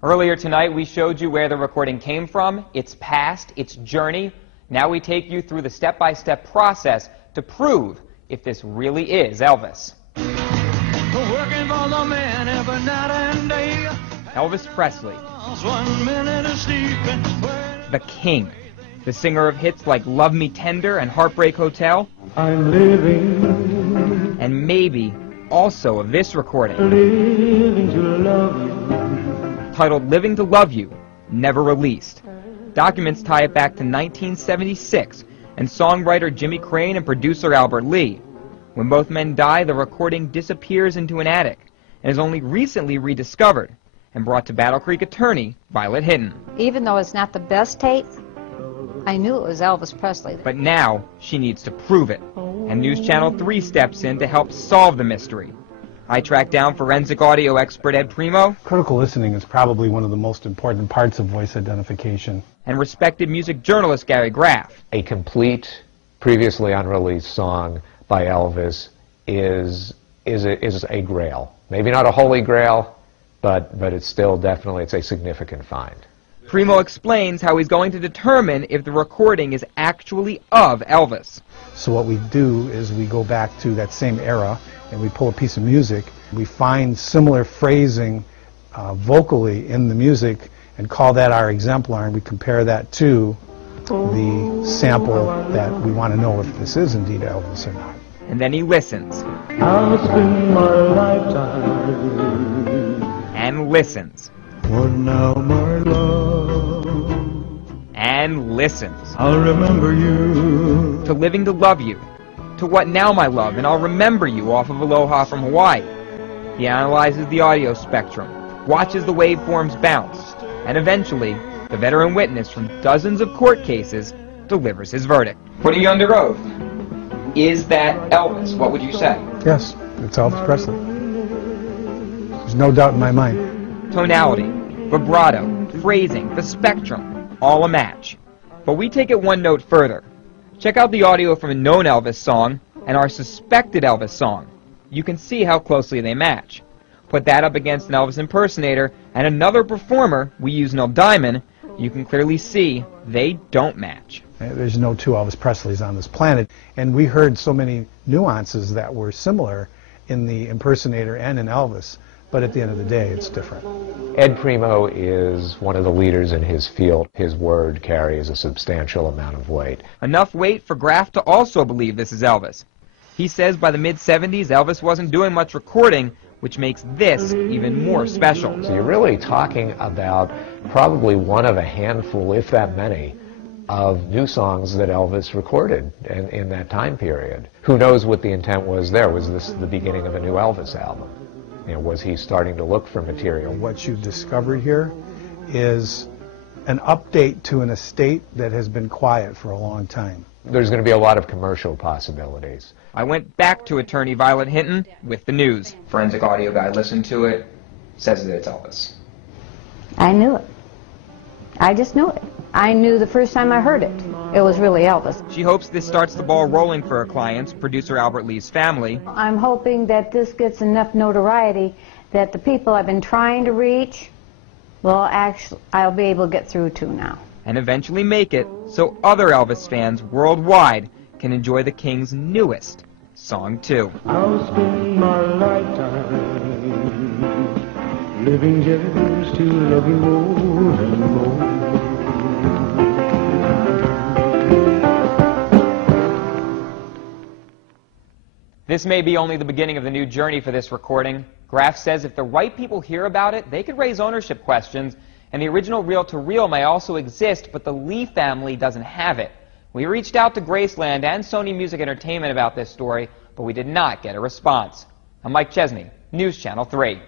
Earlier tonight, we showed you where the recording came from, its past, its journey. Now we take you through the step-by-step process to prove if this really is Elvis. Elvis Presley, the king, the singer of hits like Love Me Tender and Heartbreak Hotel, I'm living, and maybe also of this recording, living to love you. titled Living to Love You, never released. Documents tie it back to 1976 and songwriter Jimmy Crane and producer Albert Lee. When both men die, the recording disappears into an attic and is only recently rediscovered and brought to Battle Creek attorney Violet Hinton. Even though it's not the best tape, I knew it was Elvis Presley. But now she needs to prove it, and News Channel 3 steps in to help solve the mystery. I tracked down forensic audio expert Ed Primo. Critical listening is probably one of the most important parts of voice identification. And respected music journalist Gary Graff. A complete, previously unreleased song by Elvis is a grail. Maybe not a holy grail, but it's still definitely, it's a significant find. Primo explains how he's going to determine if the recording is actually of Elvis. So what we do is we go back to that same era and we pull a piece of music. We find similar phrasing vocally in the music and call that our exemplar, and we compare that to the sample that we want to know if this is indeed Elvis or not. And then he listens. I'll spend my lifetime. And listens. For now, my love. And listens. I'll remember you. To Living to Love You. To What Now, My Love, and I'll Remember You off of Aloha from Hawaii. He analyzes the audio spectrum, watches the waveforms bounce, and eventually, the veteran witness from dozens of court cases delivers his verdict. Putting you under oath, is that Elvis? What would you say? Yes, it's Elvis Presley. There's no doubt in my mind. Tonality, vibrato, phrasing, the spectrum, all a match. But we take it one note further. Check out the audio from a known Elvis song and our suspected Elvis song. You can see how closely they match. Put that up against an Elvis impersonator and another performer, we use Neil Diamond, you can clearly see they don't match. There's no two Elvis Presleys on this planet, and we heard so many nuances that were similar in the impersonator and in Elvis, but at the end of the day, it's different. Ed Primo is one of the leaders in his field. His word carries a substantial amount of weight. Enough weight for Graff to also believe this is Elvis. He says by the mid-70s, Elvis wasn't doing much recording, which makes this even more special. So you're really talking about probably one of a handful, if that many, of new songs that Elvis recorded in that time period. Who knows what the intent was there? Was this the beginning of a new Elvis album? You know, was he starting to look for material? What you've discovered here is an update to an estate that has been quiet for a long time. There's going to be a lot of commercial possibilities. I went back to attorney Violet Hinton with the news. Forensic audio guy listened to it, says that it's Elvis. I knew it. I just knew it. I knew the first time I heard it, it was really Elvis. She hopes this starts the ball rolling for her clients, producer Albert Lee's family. I'm hoping that this gets enough notoriety that the people I've been trying to reach, well, actually, I'll be able to get through to now. And eventually make it so other Elvis fans worldwide can enjoy the King's newest song too. I'll spend my lifetime living just to love you more and more. This may be only the beginning of the new journey for this recording. Graff says if the right people hear about it, they could raise ownership questions, and the original reel-to-reel may also exist, but the Lee family doesn't have it. We reached out to Graceland and Sony Music Entertainment about this story, but we did not get a response. I'm Mike Chesney, News Channel 3.